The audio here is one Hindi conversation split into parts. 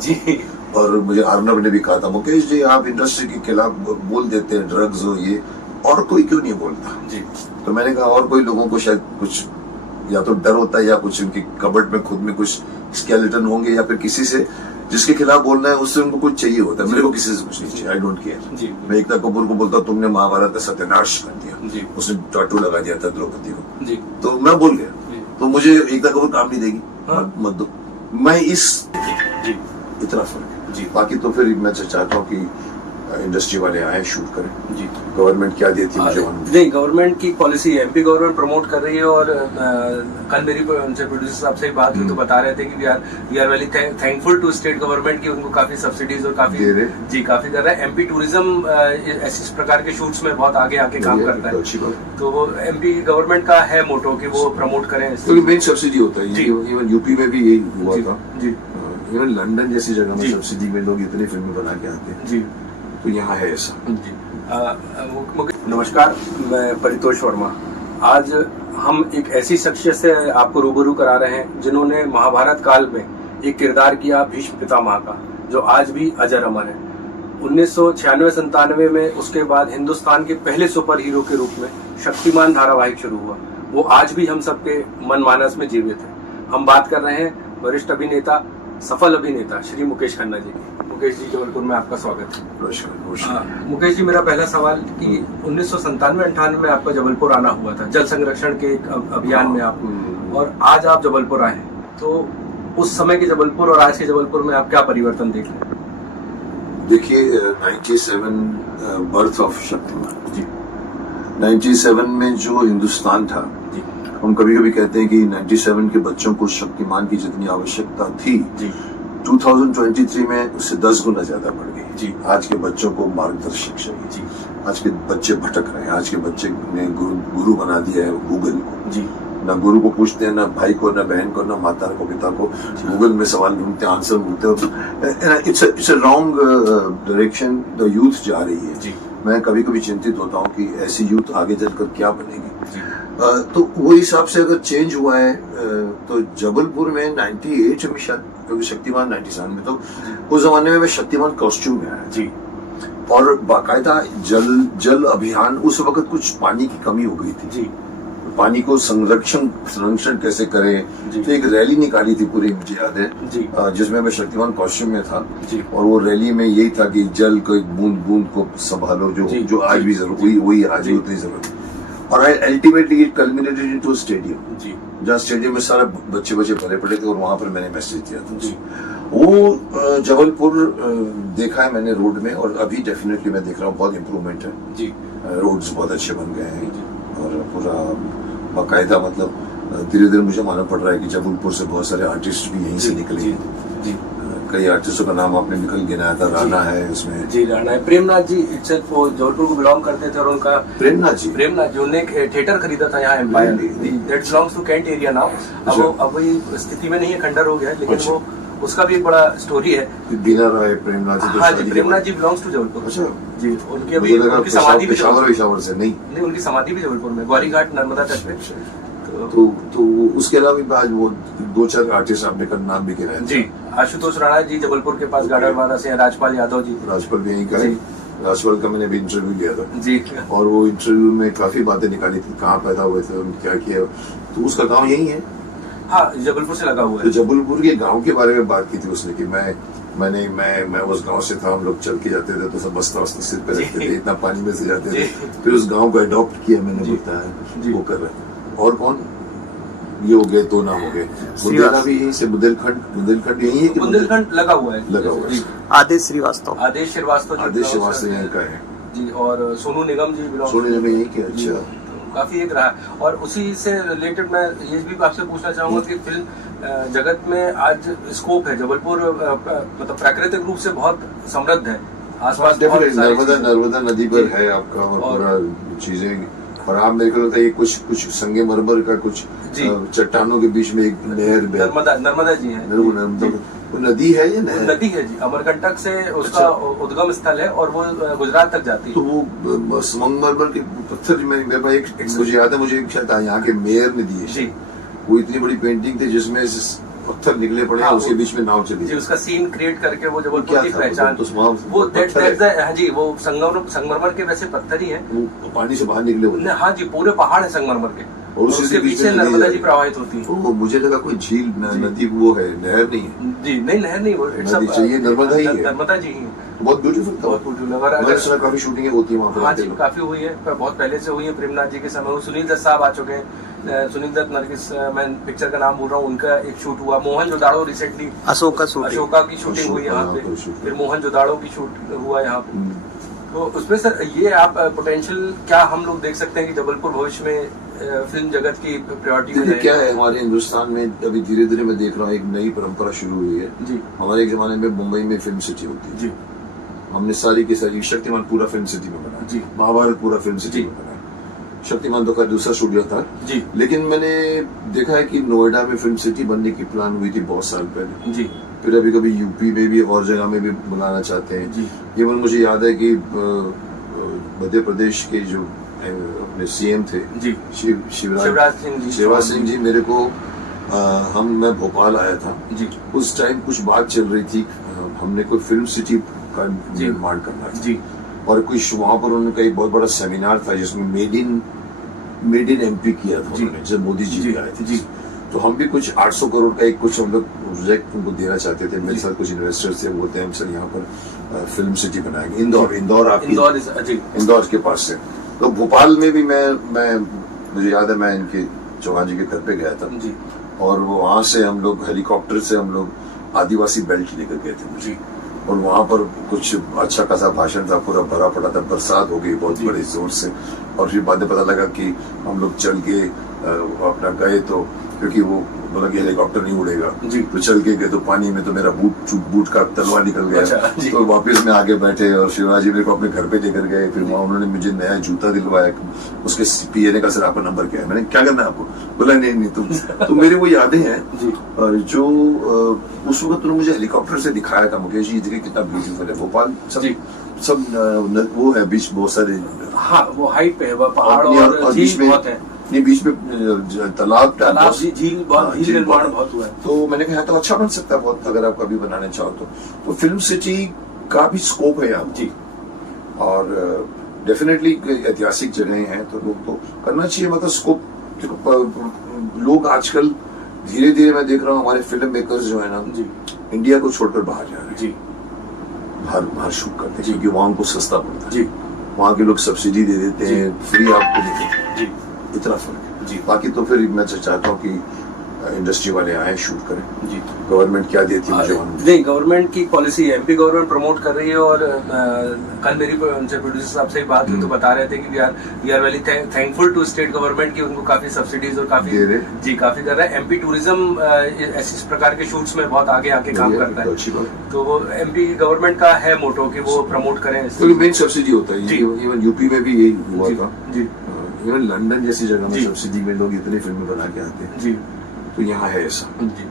जी। और मुझे अर्नब ने भी कहा था, मुकेश जी आप इंडस्ट्री के खिलाफ बोल देते हैं, ड्रग्स हो ये, और कोई क्यों नहीं बोलता जी। तो मैंने कहा और कोई लोगों को शायद कुछ या तो डर होता है या कुछ उनकी कबर्ड में खुद में कुछ स्केलेटन होंगे, या फिर किसी से जिसके खिलाफ बोलना है उससे उनको कुछ चाहिए होता है। मेरे को किसी से कुछ नहीं चाहिए, आई डोंट केयर। मैं एकता कपूर को बोलता तुमने महाभारत का सत्यानाश कर दिया, उसने टाटू लगा दिया था द्रौपदी को, तो मैं बोल गया, तो मुझे एकता कपूर काम नहीं देगी, मत दो। मैं इस इतना फर्क है। बाकी तो फिर मैं चाहता हूँ कि इंडस्ट्री वाले आए शूट करें। जी। गवर्नमेंट क्या देती है मुझे नहीं, गवर्नमेंट की पॉलिसी है, एमपी गवर्नमेंट प्रमोट कर रही है। और कल मेरी उनसे प्रोड्यूसर साहब से बात हुई तो बता रहे थे कि we are very thankful to state government की उनको काफी सब्सिडीज और काफी काफी कर रहा है। एमपी टूरिज्म इस प्रकार के शूट्स में बहुत आगे आके काम करता है, तो वो एमपी गवर्नमेंट का है मोटो कि वो प्रमोट करें। मेन सब्सिडी होता है, इवन यूपी में भी यही हुआ था। इवन लंदन जैसी जगह में सब्सिडी में लोग इतनी फिल्में बना के आते हैं जी, तो यहाँ है ऐसा। जी। नमस्कार, मैं परितोष वर्मा। आज हम एक ऐसी शख्सियत से आपको रूबरू करा रहे हैं जिन्होंने महाभारत काल में एक किरदार किया भीष्म पितामह का, जो आज भी अजर अमर है। 1996-97 में उसके बाद हिंदुस्तान के पहले सुपर हीरो के रूप में शक्तिमान धारावाहिक शुरू हुआ। वो आज भी हम सबके मन मानस में जीवित है। हम बात कर रहे हैं वरिष्ठ अभिनेता, सफल अभिनेता श्री मुकेश खन्ना जी की। मुकेश जी, जबलपुर में आपका स्वागत है। मुकेश जी, मेरा पहला सवाल कि 1997-98 में आपका जबलपुर आना हुआ था जल संरक्षण के एक अभियान में आप, और आज आप जबलपुर आए हैं, तो उस समय के जबलपुर और आज के जबलपुर में आप क्या परिवर्तन देख रहे हैं? देखिए, 97 बर्थ ऑफ शक्तिमान जी, 97 में जो हिंदुस्तान था जी, हम कभी कभी कहते हैं कि 97 के बच्चों को शक्तिमान की जितनी आवश्यकता थी जी, 2023 में उससे 10 गुना ज्यादा बढ़ गई जी। आज के बच्चों को मार्गदर्शक चाहिए जी। आज के बच्चे भटक रहे हैं, आज के बच्चे ने गुरु बना दिया है गूगल को जी। ना गुरु को पूछते हैं, ना भाई को, ना बहन को, ना माता को, पिता को, गूगल में सवाल ढूंढते हैं, आंसर ढूंढते हैं। It's a wrong direction the youth जा रही है जी। मैं कभी कभी चिंतित होता हूँ कि ऐसी यूथ आगे चलकर क्या बनेगी। तो वो हिसाब से अगर चेंज हुआ है तो जबलपुर में 98 में शायद, क्योंकि शक्तिमान 97 में, तो उस जमाने में मैं शक्तिमान कॉस्ट्यूम में आया जी। और बाकायदा जल अभियान, उस वक्त कुछ पानी की कमी हो गई थी जी, पानी को संरक्षण कैसे करें, तो एक रैली निकाली थी पूरी, मुझे याद है, जिसमें मैं शक्तिमान कॉस्ट्यूम में था जी। और वो रैली में यही था कि जल को एक बूंद बूंद को संभालो, जो आज भी जरूरत, वही आज भी उतनी जरूरत। और ultimately it culminated into stadium जी, जहाँ स्टेडियम में सारे बच्चे भरे पड़े थे, और वहां पर मैंने मैसेज दिया था जी। वो जबलपुर देखा है मैंने रोड में, और अभी डेफिनेटली मैं देख रहा हूँ बहुत इम्प्रूवमेंट है जी। रोड्स बहुत अच्छे बन गए हैं और पूरा बाकायदा, मतलब धीरे धीरे मुझे मालूम पड़ रहा है कि जबलपुर से बहुत सारे आर्टिस्ट भी यहीं से निकले जी। कई आर्टिस्टों का नाम आपने निकल गिनाया था, राणा है उसमें जी, राणा है, प्रेमनाथ जी इटसेल्फ वो जबलपुर को बिलोंग करते थे, और उनका प्रेमनाथ जी उन्होंने एक थिएटर खरीदा था यहाँ Empire, that belongs to cantt area now. अब वही स्थिति में नहीं है, खंडर हो गया है, लेकिन वो उसका भी एक बड़ा स्टोरी है। बीना राय प्रेमनाथ जी, हाँ जी, प्रेमनाथ जी बिलोंग्स टू जबलपुर। अच्छा जी, उनकी अभी उनकी समाधि भी पेशावर से नहीं, उनकी समाधि भी जबलपुर में, ग्वारी घाट नर्मदा तट पे। तो उसके अलावा आज वो 2-4 आर्टिस्ट आपने का नाम भी गिनाया जी। आशुतोष राणा जी जबलपुर के पास गाड़रवाड़ा से, राजपाल यादव जी, राजपाल भी यहीं का है, राजपाल का मैंने भी इंटरव्यू लिया था जी, और वो इंटरव्यू में काफी बातें निकाली थी, कहाँ पैदा हुए थे, क्या किया, तो उसका गाँव यही है, हाँ, जबलपुर से लगा हुआ है। तो जबलपुर के गांव के बारे में बात की थी उसने कि मैं उस गांव से था, हम लोग चल के जाते थे तो सब बस्ता सिर पे रखते थे, इतना पानी में से जाते थे, फिर उस गांव को अडॉप्ट किया मैंने, बताया वो कर रहे। और कौन ये हो गए, 2 नाम हो गए, बुंदेला भी यहीं से, बुंदेलखंड यही है कि बुंदेलखंड लगा हुआ है। आदेश श्रीवास्तव यहीं का है जी, और सोनू निगम जी यही के। अच्छा, काफी एक रहा। और उसी से रिलेटेड मैं ये भी आपसे पूछना चाहूंगा कि फिल्म जगत में आज स्कोप है, जबलपुर मतलब प्राकृतिक रूप से बहुत समृद्ध है, आसपास नर्मदा नदी पर है आपका, और पूरा चीजें, और आप मेरे को लगता है कुछ संगे मरमर का कुछ चट्टानों के बीच में एक नहर, नर्मदा जी है, नदी है या नहर? नदी है जी, अमरकंटक से उसका उद्गम स्थल है, और वो गुजरात तक जाती है। तो वो संगमरमर के पत्थर, मेरे पास मुझे याद है, मुझे शायद यहाँ के मेयर ने दिए जी, वो इतनी बड़ी पेंटिंग थी जिसमें पत्थर निकले पड़े हाँ, उसके बीच में नाव चली जी, उसका सीन क्रिएट करके वो जबलपुर क्या की था? पहचान वो पत्थर जी, वो संगमरमर के वैसे पत्थर ही है। वो पानी से बाहर निकले हुए हाँ जी, पूरे पहाड़ है संगमरमर के, और उसके पीछे नर्मदा जी प्रवाहित होती है। वो मुझे लगा कोई झील नदी वो है, नहर नहीं है जी नहीं, नहर नहीं, वो नदी चाहिए, नर्मदा ही है, नर्मदा जी ही है। बहुत ब्यूटीफुल था, बहुत ब्यूटीफुल। मैंने सुना काफी शूटिंग होती है वहाँ पर। हाँ जी, काफी हुई है, पर बहुत पहले से हुई है, प्रेमनाथ जी के समय। वो सुनील दत्त साहब आ चुके हैं, सुनील दत्त नरगिस, मैं पिक्चर का नाम बोल रहा हूँ, उनका एक शूट हुआ। मोहन जोदाड़ो रिसेंटली अशोका की शूटिंग हुई यहाँ पे, फिर मोहन जोदाड़ो की शूट हुआ यहाँ पे। तो उसमें सर ये आप पोटेंशियल क्या हम लोग देख सकते हैं कि जबलपुर भविष्य में फिल्म जगत की प्रायोरिटी में क्या है? हमारे हिंदुस्तान में अभी धीरे धीरे मैं देख रहा हूँ एक नई परंपरा शुरू हुई है जी। हमारे एक जमाने में मुंबई में फिल्म सिटी होती जी, हमने सारी की सारी, शक्तिमान पूरा फिल्म सिटी में बना जी, महाभारत पूरा फिल्म सिटी में बना। शक्तिमान तो का दूसरा स्टूडियो था जी, लेकिन मैंने देखा है कि नोएडा में फिल्म सिटी बनने की प्लान हुई थी बहुत साल पहले जी, फिर अभी कभी यूपी में भी और जगह में भी बुलाना चाहते हैं जी। इवन मुझे याद है कि मध्य प्रदेश के जो अपने सीएम थे जी, शिवराज सिंह जी मेरे को मैं भोपाल आया था जी, उस टाइम कुछ बात चल रही थी, हमने कोई फिल्म सिटी का निर्माण करना था जी, और कुछ वहां पर उन्होंने एक बहुत बड़ा सेमिनार था जिसमें मेड इन एमपी किया था उन्होंने, जब मोदी जी आए थे। तो हम भी कुछ 800 करोड़ का एक कुछ हम लोग प्रोजेक्ट उनको देना चाहते थे। मेरे साथ कुछ इन्वेस्टर्स थे, बोलते हैं हम सर यहाँ पर फिल्म सिटी बनाएंगे। इंदौर के पास से। तो भोपाल में भी मैं मुझे याद है मैं इनके चौहान जी के घर पे गया था जी, और वो वहां से हम लोग हेलीकॉप्टर से हम लोग आदिवासी बेल्ट लेकर गए थे जी, और वहां पर कुछ अच्छा खासा भाषण था, पूरा भरा पड़ा था, बरसात हो गई बहुत बड़े जोर से और फिर बाद में पता लगा कि हम लोग चल के अपना गए तो क्योंकि वो बोला कि हेलीकॉप्टर नहीं उड़ेगा जी, तो चल के गए तो पानी में तो मेरा बूट का तलवा निकल गया। अच्छा, तो वापस में आगे बैठे और शिवराज जी मेरे को अपने घर पे लेकर गए। फिर वहाँ उन्होंने मुझे नया जूता दिलवाया, उसके पीए ने कहा सर आपका नंबर क्या है? मैंने क्या करना है आपको? बोला नहीं तुम तो मेरे वो यादें हैं और जो उस वक्त उन्होंने मुझे हेलीकॉप्टर से दिखाया था मुकेश जी, देखिए कितना ब्यूटीफुल है भोपाल, सब वो है बीच बहुत सारे, हाँ वो हाइट पे है, पहाड़ और झील बहुत है, बीच में तालाब झील निर्माण बहुत हुआ है। तो मैंने कहा तो अच्छा बन सकता है बहुत, अगर आप कभी बनाने चाहो तो फिल्म सिटी का भी स्कोप है यहाँ जी। और डेफिनेटली ऐतिहासिक जगहें हैं तो लोग तो करना चाहिए, मतलब स्कोप। लोग आजकल धीरे धीरे मैं देख रहा हूँ हमारे फिल्म मेकर्स जो है ना जी, इंडिया को छोड़कर बाहर जा रहे हैं जी, बाहर शूट करते हैं क्योंकि वहाँ उनको सस्ता पड़ता है जी, वहाँ के लोग सब्सिडी दे देते हैं, फ्री आपको देते हैं जी, इतना फर्क जी। बाकी तो फिर मैं चाहता हूँ कि इंडस्ट्री वाले आए शूट करें जी। गवर्नमेंट क्या देती है मुझे नहीं, गवर्नमेंट की पॉलिसी है, एमपी गवर्नमेंट प्रमोट कर रही है और कल मेरी उनसे प्रोड्यूसर साहब से बात हुई तो बता रहे थे कि we are very thankful to state government की उनको काफी सब्सिडीज और काफी जी काफी कर रहा है। एमपी टूरिज्म इस प्रकार के शूट्स में बहुत आगे आके काम करता है, तो वो एमपी गवर्नमेंट का है मोटो कि वो प्रमोट करें, मेन सब्सिडी होता है। इवन यूपी में भी यही हुआ था जी, इवन लंदन जैसी जगह में सब्सिडी में लोग इतनी फिल्में बना के आते हैं जी, तो यहाँ है ऐसा जी।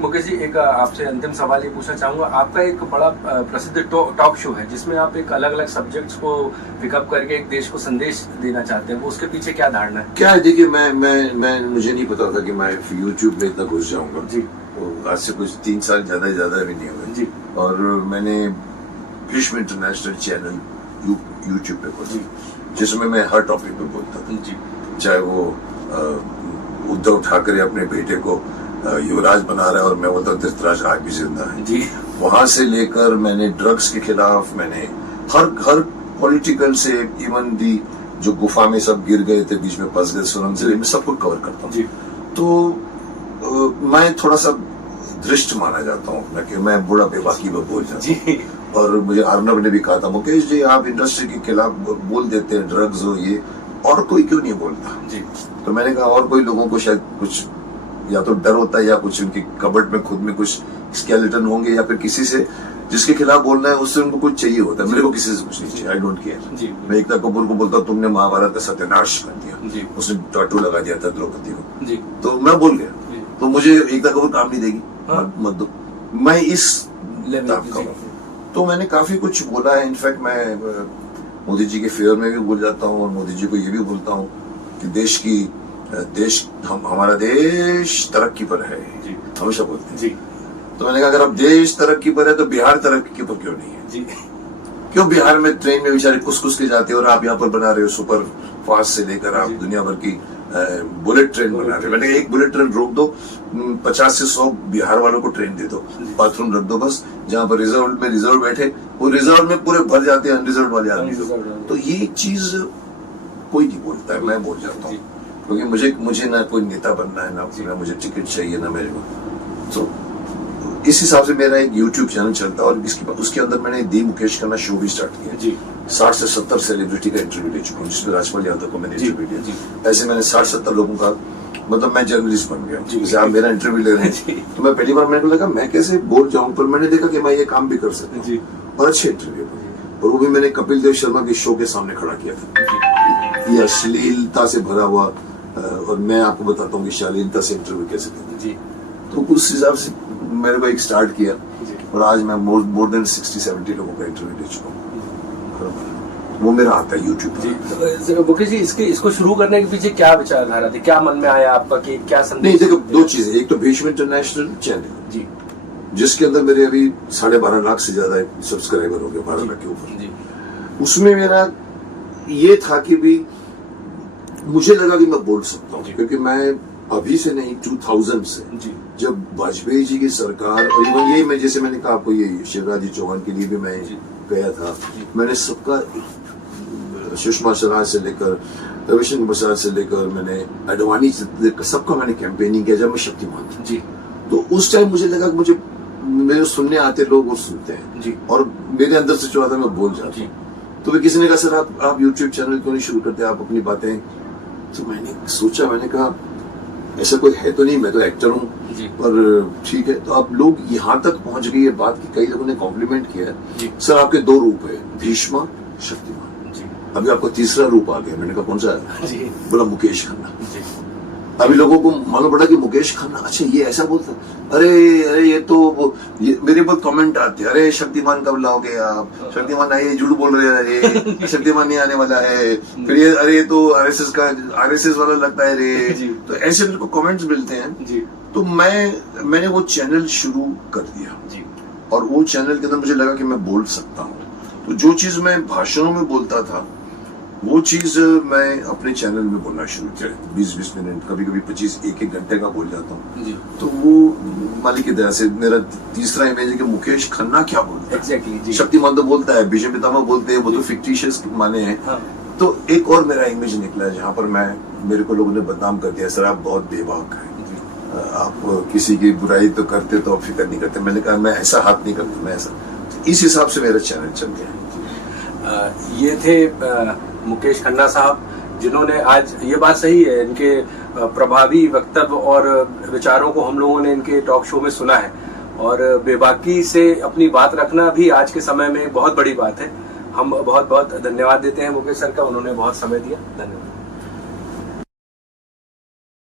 मुकेश जी, एक आपसे अंतिम सवाल ये पूछना चाहूंगा, आपका एक बड़ा प्रसिद्ध टॉक शो है जिसमें आप एक अलग अलग सब्जेक्ट्स को पिकअप करके एक देश को संदेश देना चाहते हैं, वो उसके पीछे क्या धारणा है? क्या है, देखिए मैं मुझे नहीं पता था कि मैं यूट्यूब में इतना घुस जाऊंगा जी, तो आज से कुछ 3 साल ज्यादा भी नहीं हुए जी, और मैंने भीष्म इंटरनेशनल चैनल यूट्यूब पे खोला जिसमें मैं हर टॉपिक पे बोलता था जी, चाहे वो उद्धव ठाकरे अपने बेटे को युवराज बना रहा है और मैं बोलता धृतराज आज भी जिंदा है जी, वहां से लेकर मैंने ड्रग्स के खिलाफ, मैंने हर पॉलिटिकल से, इवन दी जो गुफा में सब गिर गए थे बीच में फंस गए सुरंग जिले में, सब कुछ कवर करता हूँ। तो मैं थोड़ा सा दृष्ट माना जाता हूँ कि मैं बूढ़ा बेबाकी में बोल जाता हूँ, और मुझे अर्नब ने भी कहा था मुकेश जी आप इंडस्ट्री के खिलाफ बोल देते हैं, ड्रग्स हो ये, और कोई क्यों नहीं बोलता जी? तो मैंने कहा और कोई लोगों को शायद कुछ या तो डर होता है या कुछ उनकी कबर्ड में खुद में कुछ स्केलेटन होंगे या फिर किसी से जिसके खिलाफ बोलना है उससे उनको कुछ चाहिए होता है, मेरे को किसी से कुछ नहीं चाहिए, आई डोंट केयर। मैं एकता कपूर को बोलता हूँ तुमने महाभारत का सत्यानाश कर दिया, उसने टाटू लगा दिया था द्रौपदी को, तो मैं बोल गया, तो मुझे एकता कपूर काम नहीं देगी, मत दो, मैं इस लेवल का हूँ। तो मैंने काफी कुछ बोला है, इनफैक्ट मैं मोदी जी के फेवर में भी बोल जाता हूँ और मोदी जी को ये भी बोलता हूँ कि हमारा देश तरक्की पर है, हमेशा बोलते हैं। जी। तो मैंने कहा अगर अब देश तरक्की पर है तो बिहार तरक्की पर क्यों नहीं है? जी। क्यों बिहार में ट्रेन में बेचारे कुछ के जाते हो और आप यहाँ पर बना रहे हो सुपर फास्ट से लेकर आप दुनिया भर की बुलेट ट्रेन बना रहे हो। मैंने कहा एक बुलेट ट्रेन रोक दो, 50 से 100 बिहार वालों को ट्रेन दे दो, बाथरूम रख दो बस, जहाँ पर रिजर्व बैठे, वो रिजर्व में पूरे भर जाते हैं अनरिजर्व वाले आदमी लोग। तो ये चीज कोई नहीं बोलता है, मैं बोल जाता हूँ, क्योंकि मुझे ना कोई नेता बनना है, ना मुझे टिकट चाहिए, ना मेरे को। तो इस हिसाब से मेरा एक YouTube चैनल चलता है और उसके अंदर मैंने दी मुकेश खन्ना शो भी स्टार्ट किया जी। 60 से 70 सेलिब्रिटी का इंटरव्यू ले चुका हूँ, जिसमें राजपाल यादव को मैंने इंटरव्यू लिया। ऐसे मैंने 60-70 लोगों का, मतलब मैं जर्नलिस्ट बन गया। जैसे आप मेरा इंटरव्यू ले रहे हैं तो मैं पहली बार मेरे को लगा मैं कैसे बोल जाऊं, पर मैंने देखा कि मैं ये काम भी कर सकता हूँ और अच्छे इंटरव्यू। और वो भी मैंने कपिल देव शर्मा के शो के सामने खड़ा किया था। ये अश्लीलता से भरा हुआ, और मैं आपको बताता हूँ कि शालीनता से इंटरव्यू कैसे करते हैं। तो उस हिसाब से मेरे को एक स्टार्ट किया और आज मैं मोर देन 60-70 लोगों का इंटरव्यू ले चुका हूँ। वो मेरा आता है यूट्यूब पर। मुकेश जी, इसको शुरू करने के पीछे क्या विचारधारा थी, क्या मन में आया आपका कि क्या संदेश? नहीं देखो, दो चीजें, एक तो भीष्म इंटरनेशनल चैनल जी, जिसके अंदर मेरे अभी 12.5 लाख से ज्यादा सब्सक्राइबर हो गए, 12 लाख के ऊपर। उसमें मेरा ये था कि भी मुझे लगा कि मैं बोल सकता हूँ, क्योंकि मैं अभी से नहीं 2000 से जब वाजपेयी जी की सरकार, और इवन ये मैं जैसे मैंने कहा आपको, ये शिवराज जी चौहान के लिए भी मैं गया था, मैंने सबका, सुषमा स्वराज से लेकर रविशंकर प्रसाद से लेकर मैंने अडवाणी से लेकर सबका मैंने कैंपेनिंग किया जब मैं शक्तिमान था जी। तो उस टाइम मुझे लगा कि मुझे मेरे सुनने आते लोग वो सुनते हैं जी, और मेरे अंदर से जो आता मैं बोल जाता हूँ। तो किसी ने कहा सर आप यूट्यूब चैनल क्यों नहीं शुरू करते, आप अपनी बातें। तो मैंने सोचा, मैंने कहा ऐसा कोई है तो नहीं, मैं तो एक्टर हूँ, पर ठीक है। तो अब लोग यहाँ तक पहुंच गई ये बात कि कई लोगों ने कॉम्प्लीमेंट किया है, सर आपके 2 रूप है, भीष्मा, शक्तिमान, अभी आपको तीसरा रूप आ गया। मैंने कहा कौन सा है? बोला मुकेश खन्ना। अभी लोगों को मालूम पड़ा कि मुकेश खन्ना, अच्छा ये ऐसा बोलता, अरे ये तो मेरे पर कमेंट आते, अरे शक्तिमान कब लाओगे आप, शक्तिमान आइए, झूठ बोल रहे हैं, शक्तिमान नहीं आने वाला है, फिर ये अरे ये तो आरएसएस वाला लगता है रे। तो ऐसे मेरे को कमेंट्स मिलते हैं। तो मैंने वो चैनल शुरू कर दिया और वो चैनल के अंदर मुझे लगा कि मैं बोल सकता हूँ। तो जो चीज मैं भाषणों में बोलता था वो चीज मैं अपने चैनल में बोलना शुरू किया। 20-20 मिनट, कभी कभी 25-1 घंटे का बोल जाता हूँ। तो वो मालिक की दया से मेरा तीसरा इमेज है कि मुकेश खन्ना क्या बोलता है। Exactly, शक्तिमान तो बोलता है, भीष्म पितामह बोलते हैं, वो तो फिक्टिशियस माने हैं। हाँ। तो एक और मेरा इमेज निकला जहाँ पर मेरे को लोगों ने बदनाम कर दिया, सर आप बहुत बेबाक है, आप किसी की बुराई तो करते तो आप फिक्र नहीं करते। मैंने कहा मैं ऐसा हाथ नहीं करता, मैं ऐसा। इस हिसाब से मेरा चैनल चल गया। ये थे मुकेश खन्ना साहब, जिन्होंने आज, ये बात सही है, इनके प्रभावी वक्तव्य और विचारों को हम लोगों ने इनके टॉक शो में सुना है, और बेबाकी से अपनी बात रखना भी आज के समय में बहुत बड़ी बात है। हम बहुत बहुत धन्यवाद देते हैं मुकेश सर का, उन्होंने बहुत समय दिया। धन्यवाद।